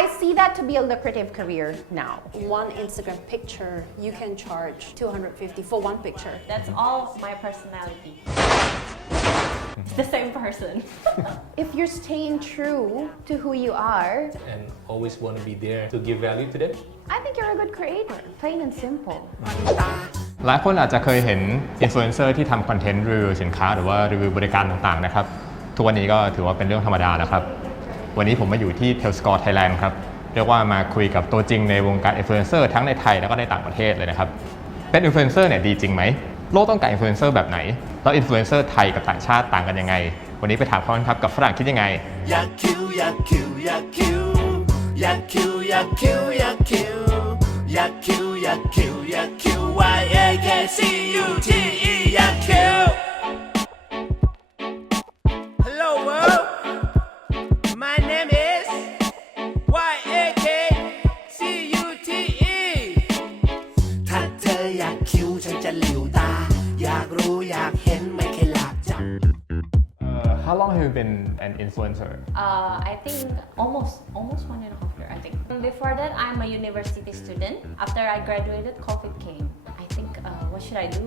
I see that to be a lucrative career now. One Instagram picture, you can charge 250 for one picture. That's all my personality. It's the same person. If you're staying true to who you are, and always want to be there to give value to them. I think you're a good creator, plain and simple. หลายคนอาจจะเคยเห็นอินฟลูเอนเซอร์ที่ทำคอนเทนต์รีวิวสินค้าหรือว่ารีวิวบริการต่างๆนะครับทุกวันนี้ก็ถือว่าเป็นเรื่องธรรมดาแล้วครับวันนี้ผมมาอยู่ที่ Yakcute Thailand ครับเรียกว่ามาคุยกับตัวจริงในวงการอินฟลูเอนเซอร์ทั้งในไทยแล้วก็ในต่างประเทศเลยนะครับเป็นอินฟลูเอนเซอร์เนี่ยดีจริงไหมโลกต้องการอินฟลูเอนเซอร์แบบไหนแล้วอินฟลูเอนเซอร์ไทยกับต่างชาติต่างกันยังไงวันนี้ไปถามเขากันครับกับฝรั่งคิดยังไง Hello world, my name is Yakcute ถ้าเธออยากคิวฉันจะหลิวตาอยากรู้อยากเห็นไม่เคยหลับจับ How long have you been an influencer? I think almost 1.5 years. I think before that I'm a university student. After I graduated, COVID came. I think what should I do?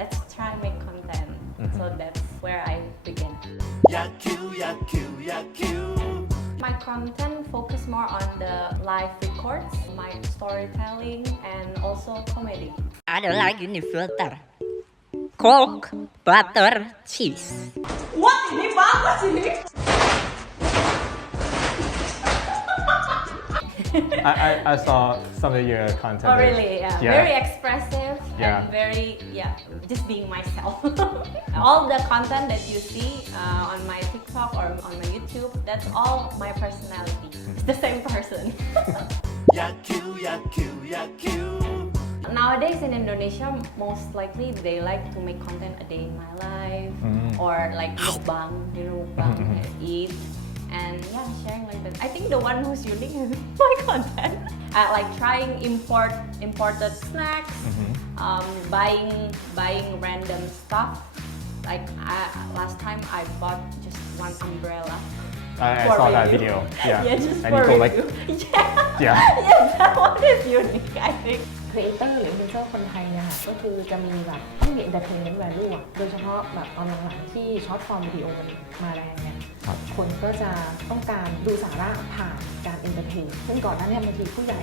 Let's try make content. So that's where I began. My content focus more on the live records, my storytelling, and also comedy. I don't like influencer. Coke, butter, cheese. What? Ini bagus ini. I saw some of your content. Oh really? Yeah. Very expressive Yeah. and very just being myself. All the content that you see on my TikTok or on my YouTube, that's all my personality. It's the same person. Nowadays in Indonesia, most likely they like to make content a day in my life or like mukbang, mukbang, eat. And yeah, sharing like that. I think the one who's unique is my content. Like trying imported snacks, buying random stuff. Like last time I bought just one umbrella. I saw that video. Yeah. Just and for you go like, review. yeah. That one is unique, I think. ครีเอเตอร์หรืออินฟลูเอนเซอร์คนไทยเนี่ยค่ะก็คือจะมีแบบต้องมี entertainment value อะโดยเฉพาะแบบตอนหลังๆที่ช็อตฟอร์มวิดีโอมันมาแรงเนี่ยคนก็จะต้องการดูสาระผ่านการ entertain ซึ่งก่อนหน้านี้บางทีผู้ใหญ่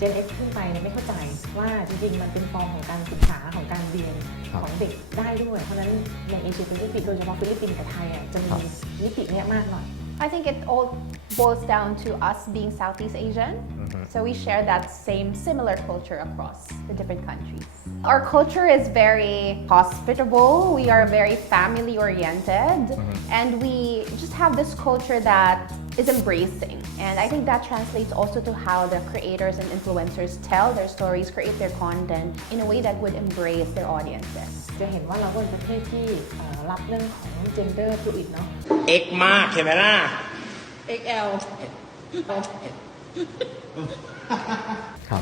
Gen X ขึ้นไปเนี่ยไม่เข้าใจว่าจริงๆมันเป็นฟอร์มของการศึกษาของการเรียนของเด็กได้ด้วยเพราะฉะนั้นในเอเชียแปซิฟิกโดยเฉพาะฟิลิปปินส์กับไทยอะจะมีมิติเนี้ยมากหน่อย I think it all boils down to us being Southeast Asian. So we share that similar culture across the different countries. Our culture is very hospitable. We are very family oriented. And we just have this culture that is embracing. And I think that translates also to how the creators and influencers tell their stories, create their content in a way that would embrace their audiences. จะเห็นว่าเราเป็นประเทศที่รับเรื่องของ gender fluid เนาะ X มากเห็นไหมล่ะ XL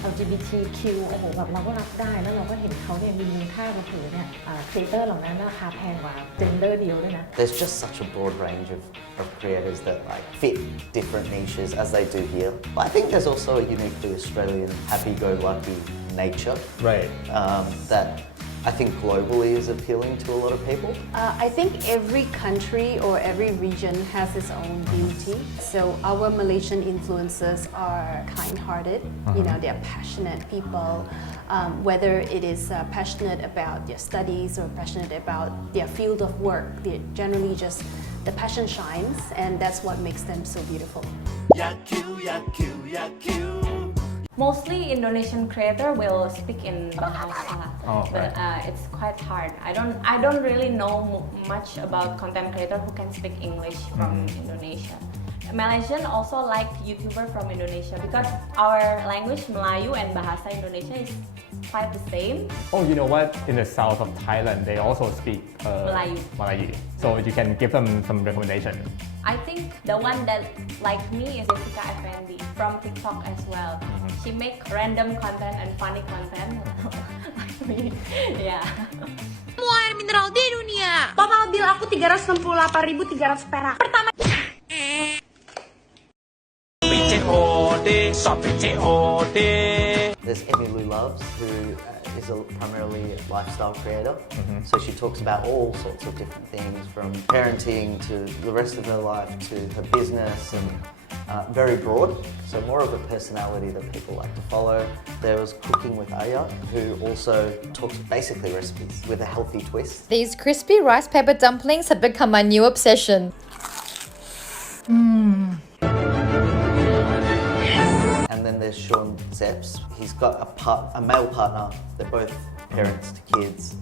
LGBTQ โอ้โหแบบเราก็รับได้แล้วเราก็เห็นเขาเนี่ยมีมูลค่าเผื่อเนี่ยครีเอเตอร์เหล่านั้นราคาแพงกว่าเจนเดอร์เดียวด้วยนะ There's just such a broad range of creators that like fit different niches as they do here. But I think there's also a uniquely Australian happy-go-lucky nature. Right. That I think globally is appealing to a lot of people. I think every country or every region has its own beauty. So our Malaysian influencers are kind-hearted. You know, they're passionate people. Whether it is passionate about their studies or passionate about their field of work, they're generally just the passion shines, and that's what makes them so beautiful. Mostly Indonesian creator will speak in Bahasa, but it's quite hard. I don't really know much about content creator who can speak English from Indonesia. Malaysian also like YouTuber from Indonesia because our language Melayu and Bahasa Indonesia is quite the same. Oh, you know what? In the south of Thailand, they also speak Malayu. So you can give them some recommendation. I think the one that like me is Jessica Effendi from TikTok as well. She make random content and funny content like me. Yeah. Semua air mineral di dunia. Total bill aku 368.300 perak. Pertama. ไม่ใช่คน สอบเป็น J.O.D. There's Emmylou Loves, who is primarily a lifestyle creator. So she talks about all sorts of different things, from parenting to the rest of her life to her business, and very broad. So more of a personality that people like to follow. There was Cooking with Aya, who also talks basically recipes with a healthy twist. These crispy rice paper dumplings have become my new obsession. And then there's Sean Zepps. He's got a male partner. They're both parents to kids,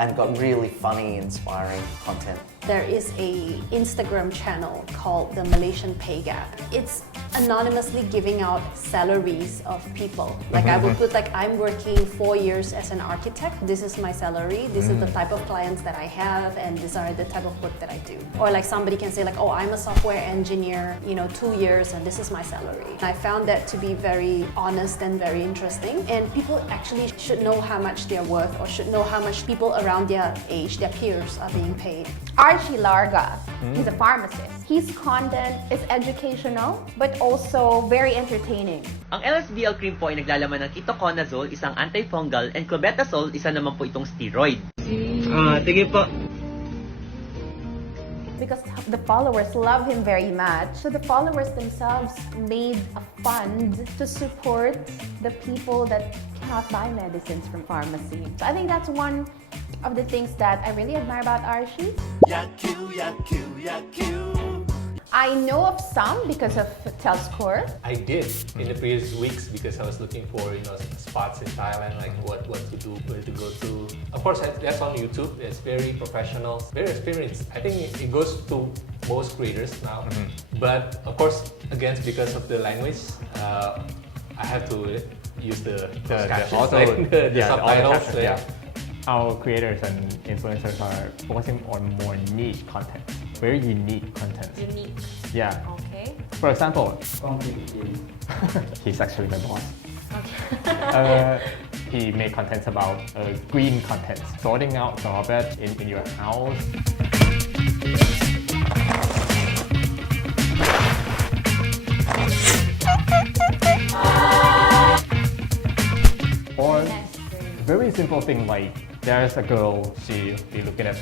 and got really funny, inspiring content. There is a Instagram channel called the Malaysian Pay Gap. It's anonymously giving out salaries of people. Like I would put like, I'm working 4 years as an architect. This is my salary. This is the type of clients that I have, and these are the type of work that I do. Or like somebody can say like, oh, I'm a software engineer, 2 years, and this is my salary. I found that to be very honest and very interesting. And people actually should know how much they're worth, or should know how much people around their age, their peers, are being paid. Archie Larga, he's a pharmacist. His content is educational but also very entertaining. Ang LSBL cream po ay naglalaman ng ketoconazole, isang antifungal, and clobetasol, isa naman po itong steroid. Sige po. Because the followers love him very much, so the followers themselves made a fund to support the people that cannot buy medicines from pharmacy. So I think that's one of the things that I really admire about Archie. I know of some because of Telscore. I did in the previous weeks because I was looking for spots in Thailand, like what to do, where to go to. Of course, that's on YouTube. It's very professional, very experienced. I think it goes to most creators now. But of course, again, because of the language, I have to use the subtitles. Yeah. Our creators and influencers are focusing on more niche content, very unique content. Unique. Yeah. Okay. For example, he's actually my boss. Okay. He made contents about green content, sorting out garbage in your house. Or very simple thing like there's a girl, she'll be looking at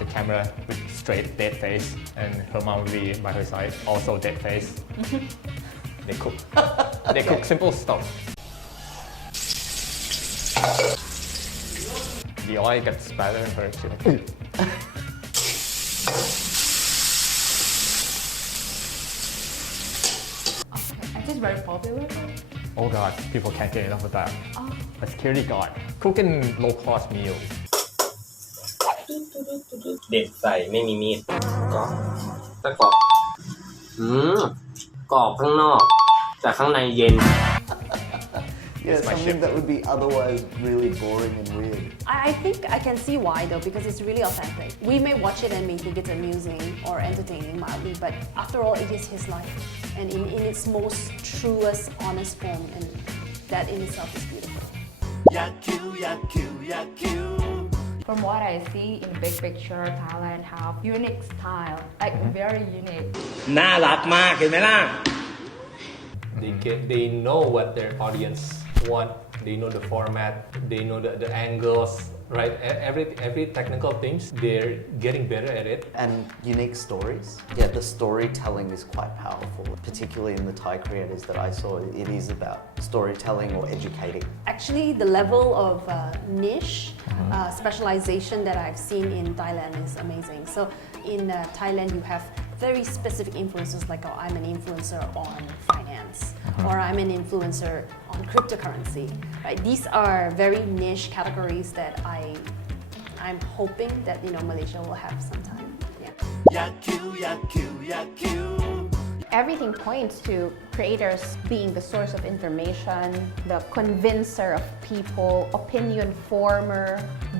the camera with straight dead face, and her mom will be by her side, also dead face. They cook. They cook simple stuff. The oil gets splattered on her. She's like, Is this very popular? oh god, people can't get enough of that. A security guard cooking low-cost meal. เด็ดใส่ไม่มีมีดกรอบตะกรอบกรอบข้างนอกแต่ข้างในเย็น Yeah, something that would be otherwise really boring and weird. I think I can see why though, because it's really authentic. We may watch it and may think it's amusing or entertaining mildly, but after all, it is his life, and in its most truest, honest form, and that in itself is beautiful. From what I see in big picture, Thailand have unique style, like very unique. น่ารักมากเห็นไหมล่ะ They know what their audience want. They know the format. They know the angles, right? Every technical things, they're getting better at it. And unique stories. Yeah, the storytelling is quite powerful, particularly in the Thai creators that I saw. It is about storytelling or educating. Actually, the level of niche specialization that I've seen in Thailand is amazing. So in Thailand, you have very specific influencers like, oh, I'm an influencer on finance, or I'm an influencer on cryptocurrency. Right? These are very niche categories that I'm hoping that Malaysia will have sometime. Everything points to creators being the source of information, the convincer of people, opinion former,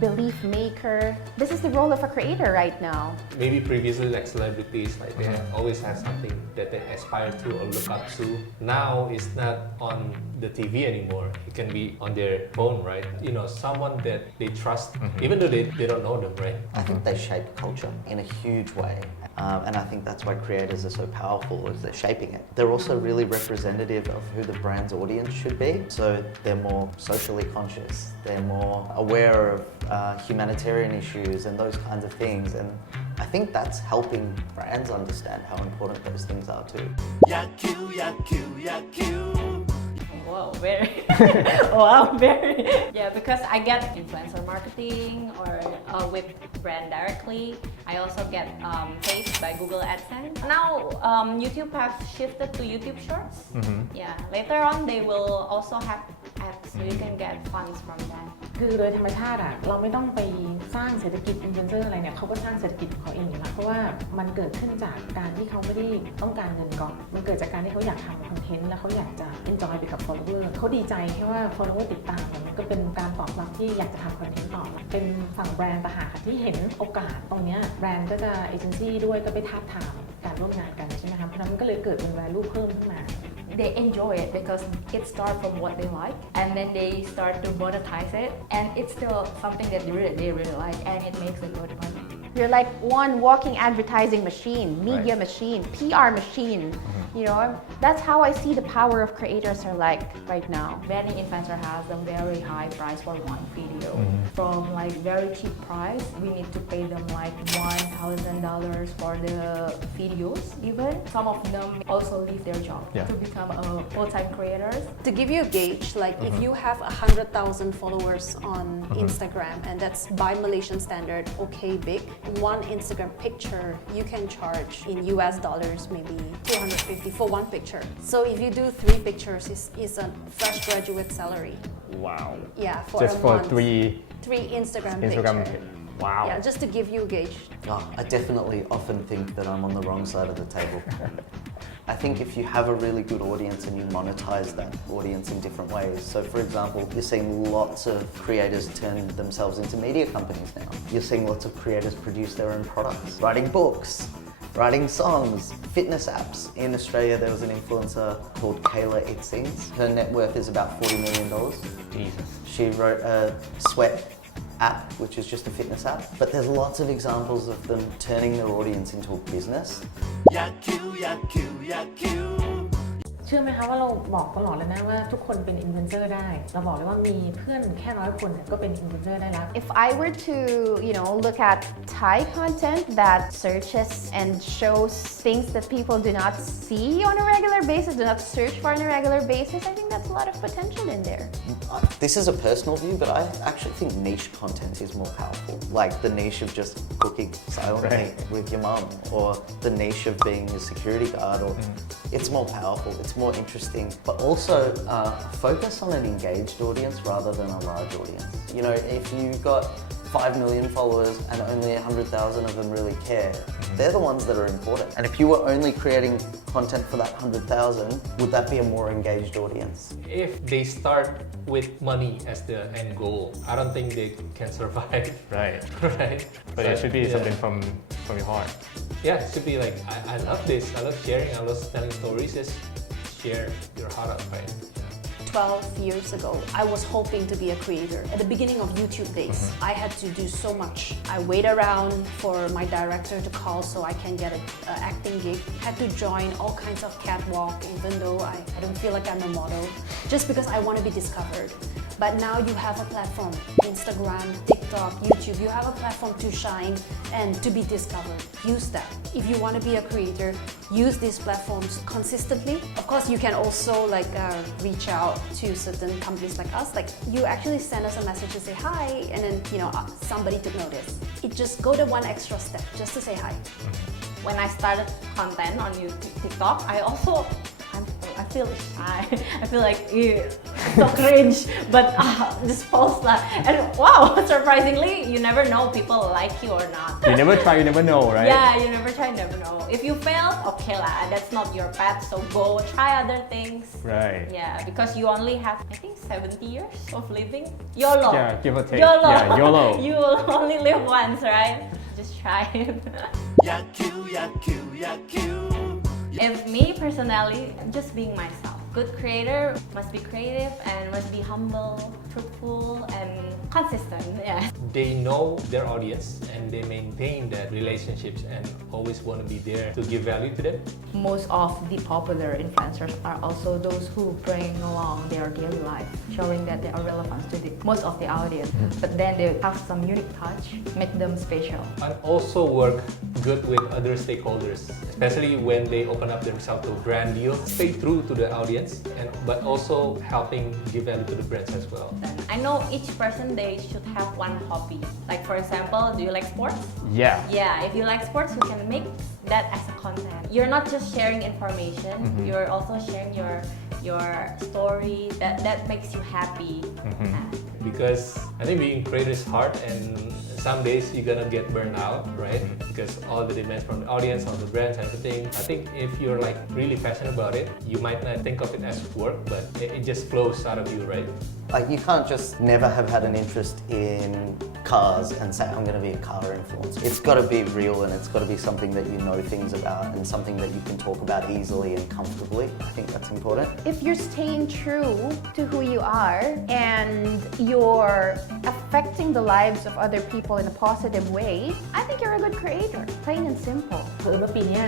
belief maker. This is the role of a creator right now. Maybe previously like celebrities, like they always have something that they aspire to or look up to. Now it's not on the TV anymore. It can be on their phone, right? Someone that they trust, even though they don't know them, right? I think they shape culture in a huge way. And I think that's why creators are so powerful, is they're shaping it. They're also really representative of who the brand's audience should be. So they're more socially conscious. They're more aware of humanitarian issues and those kinds of things. And I think that's helping brands understand how important those things are too. Yakcute, Yakcute, Yakcute. Wow, very. Wow, very. Yeah, because I get influencer marketing or with brand directly. I also get paid by Google AdSense. Now YouTube have shifted to YouTube Shorts. Yeah, later on they will also have ads, so you can get funds from that. คือโดยธรรมชาติเราไม่ต้องไปสร้างเศรษฐกิจอินฟลูเอนเซอร์อะไรเนี่ยเขาก็สร้างเศรษฐกิจของเขาเองอยู่แล้วเพราะว่ามันเกิดขึ้นจากการที่เขาไม่ได้ต้องการเงินก่อนมันเกิดจากการที่เขาอยากทำคอนเทนต์แล้วเขาอยากจะ enjoy ไปกับ follower เขาดีใจแค่ว่า follower ติดตามมันก็เป็นการตอบรับที่อยากจะทำคอนเทนต์ต่อเป็นฝั่งแบรนด์ต่างหากที่เห็นโอกาสตรงนี้แบรนด์ก็จะเอเจนซี่ด้วยก็ไปท้าทามการร่วมงานกันใช่ไหมคะเพราะนั้นมันก็เลยเกิดเป็น value เพิ่มขึ้นมา They enjoy it because it starts from what they like and then they start to monetize it and it's still something that they really like and it makes a good money. You're like one walking advertising machine, media machine, PR machine. You know, that's how I see the power of creators are like right now. Many influencer has a very high price for one video. From like very cheap price, we need to pay them like $1,000 for the videos even. Some of them also leave their job to become a full-time creators. To give you a gauge, like if you have 100,000 followers on Instagram and that's by Malaysian standard, okay big, one Instagram picture you can charge in US dollars maybe 250 for one picture. So if you do 3 pictures, it's a fresh graduate salary. Wow. Yeah, for just a for month. three Instagram pictures. Wow. Yeah, just to give you a gauge. Oh, I definitely often think that I'm on the wrong side of the table. I think if you have a really good audience and you monetize that audience in different ways. So for example, you're seeing lots of creators turn themselves into media companies now. You're seeing lots of creators produce their own products, writing books, writing songs, fitness apps. In Australia, there was an influencer called Kayla, it seems. Her net worth is about $40 million. Jesus. She wrote a sweat app, which is just a fitness app. But there's lots of examples of them turning their audience into a business. Yakcute, Yakcute, Yakcute. เชื่อไหมคะว่าเราบอกตลอดเลยนะว่าทุกคนเป็นอินฟลูเอนเซอร์ได้เราบอกเลยว่ามีเพื่อนแค่100 คนก็เป็นอินฟลูเอนเซอร์ได้แล้ว If I were to, look at Thai content that searches and shows things that people do not see on a regular basis, do not search for on a regular basis, I think that's a lot of potential in there. This is a personal view, but I actually think niche content is more powerful. Like the niche of just cooking silently with your mum, or the niche of being a security guard, or it's more powerful, it's more interesting, but also focus on an engaged audience rather than a large audience. You know, if you've got 5 million followers and only 100,000 of them really care, they're the ones that are important. And if you were only creating content for that 100,000, would that be a more engaged audience? If they start with money as the end goal, I don't think they can survive. Right. Right? But it should be something from your heart. Yeah, it should be like, I love this, I love sharing, I love telling stories, just share your heart out, right? 12 years ago, I was hoping to be a creator. At the beginning of YouTube days, I had to do so much. I wait around for my director to call so I can get an acting gig. Had to join all kinds of catwalk, even though I don't feel like I'm a model, just because I want to be discovered. But now you have a platform, Instagram, TikTok, YouTube. You have a platform to shine and to be discovered. Use that. If you want to be a creator, use these platforms consistently. Of course, you can also reach out to certain companies like us. Like you actually send us a message to say hi, and then somebody took notice. It just go the one extra step just to say hi. When I started content on YouTube, TikTok, I feel shy. I feel like ew, so cringe. But just post that, and wow, surprisingly, you never know people like you or not. You never try, you never know, right? Yeah, you never try, you never know. If you fail, okay lah, that's not your path. So go try other things. Right. Yeah, because you only have, I think, 70 years of living. YOLO. Yeah, give or take. YOLO. Yeah, YOLO. You will only live once, right? Just try it. Yakcute, Yakcute, Yakcute. If me personally, just being myself. Good creator must be creative and must be humble, truthful, and consistent. Yeah. They know their audience and they maintain that relationships and always want to be there to give value to them. Most of the popular influencers are also those who bring along their daily life, showing that they are relevant to most of the audience. But then they have some unique touch, make them special. And also work good with other stakeholders, especially when they open up themselves to brand deals. Stay true to the audience, but also helping give value to the brands as well. I know each person they should have one hobby. Like for example, do you like sports? Yeah. Yeah, if you like sports, you can make that as a content. You're not just sharing information, you're also sharing your story that makes you happy. Because I think being creator is hard and some days you're gonna get burned out, right? Because all the demands from the audience, all the brands, everything. I think if you're like really passionate about it, you might not think of it as work, but it just flows out of you, right? Like you can't just never have had an interest in cars and say I'm going to be a car influencer. It's got to be real and it's got to be something that you know things about and something that you can talk about easily and comfortably. I think that's important. If you're staying true to who you are and you're affecting the lives of other people in a positive way, I think you're a good creator, plain and simple. คือเมื่อปีเนี้ย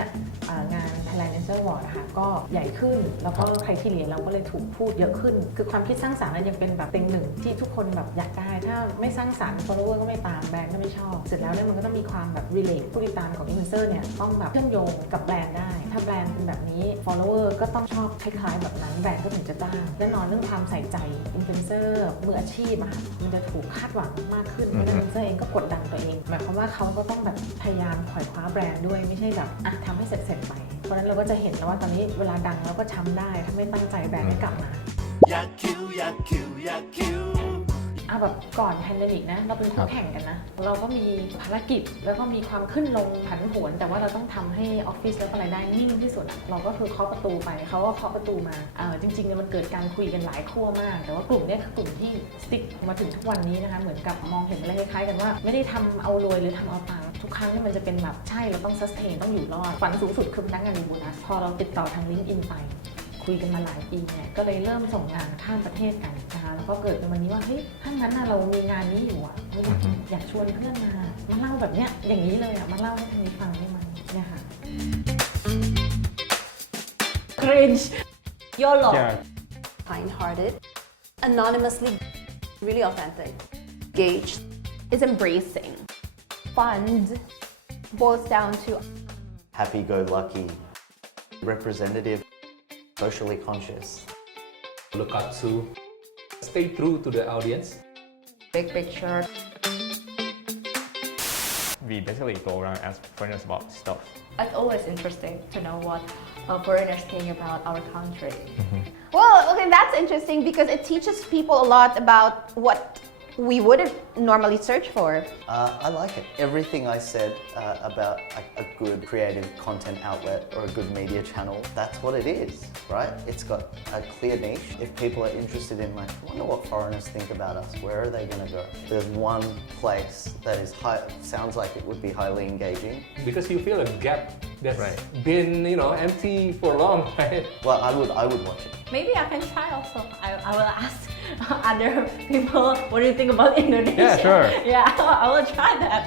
งาน Thailand เอนเซอรนะคะก็ใหญ่ขึ้นแล้วก็ใครที่เรียนเราก็เลยถูกพูดเยอะขึ้นคือความคิดสร้างสรรค์นั้นยังเป็นแบบเต็งหนึ่งที่ทุกคนแบบอยากได้ถ้าไม่สร้างสรรค์ follower ก็ไม่ตามแบรนด์ก็ไม่ชอบเสร็จแล้วเนี่ยมันก็ต้องมีความแบบ relate ผู้ติดตามของ influencer เนี่ยต้องแบบเชื่อมโยงกับแบรนด์ได้ถ้าแบรนด์เป็นแบบนี้ follower ก็ต้องชอบคล้ายๆแบบนั้นแบรนด์ก็ถึงจะจ้างแน่นอนเรื่องความใส่ใจ influencer มืออาชีพอะค่ะมันจะถูกคาดหวังมากขึ้นเพราะฉะนั้น influencer เองก็กดดันตัวเองหมายความว่าเขาก็ต้องแบบพยายามขวายคว้าแบรนด์ด้วยไม่ใช่แบบอ่ะทำให้เสร็จไปเพราะฉะนั้นเราก็จะเห็นแล้วว่าตอนนี้เวลาดังเราก็ช้ำได้ถ้าไม่ตั้งใจแบรนด์ไม่กลับมาเอาแบบก่อนแพนเดมิกนะเราเป็นคู่แข่งกันนะเราก็มีภารกิจแล้วก็มีความขึ้นลงผันผวนแต่ว่าเราต้องทำให้ออฟฟิศแล้วก็รายได้นิ่งที่สุดเราก็คือเคาะประตูไปเขาก็เคาะประตูมาจริงๆเนี่ยมันเกิดการคุยกันหลายขั้วมากแต่ว่ากลุ่มนี้คือกลุ่มที่สติ๊กมาถึงทุกวันนี้นะคะเหมือนกับมองเห็นอะไรคล้ายๆกันว่าไม่ได้ทำเอารวยหรือทำเอาตังค์ทุกครั้งเนี่ยมันจะเป็นแบบใช่เราต้องซัสเทนต้องอยู่รอดฝันสูงสุดคือพนักงานมีโบนัสพอเราติดต่อทางลิงก์อินไปคุยกันมาหลายปีเนี่ยก็เลยเริ่มส่งงานข้ามประเทศกันนะคะแล้วก็เกิดในวันนี้ว่าเฮ้ยถ้างั้นเรามีงานนี้อยู่อ่ะอยากชวนเพื่อนมาเล่าแบบเนี้ยอย่างนี้เลยอ่ะมาเล่าให้ทางนี้ฟังได้ไหมเนี่ยค่ะ Cringe. YOLO. Kind-hearted, anonymously, really authentic, engaged. Is embracing. Fund boils down to Happy-go-lucky, representative, socially conscious. Look up to, stay true to the audience. Big picture. We basically go around ask foreigners about stuff. It's always interesting to know what foreigners think about our country. Well, okay, that's interesting because it teaches people a lot about what we wouldn't normally search for. I like it. Everything I said about a good creative content outlet or a good media channel, that's what it is, right? It's got a clear niche. If people are interested in like, I wonder what foreigners think about us, where are they going to go? There's one place that is sounds like it would be highly engaging. Because you feel a gap that's been, empty for long, right? Well, I would watch it. Maybe I can try also. I will ask other people, what do you think about Indonesia? Yeah, sure. Yeah, I will try that.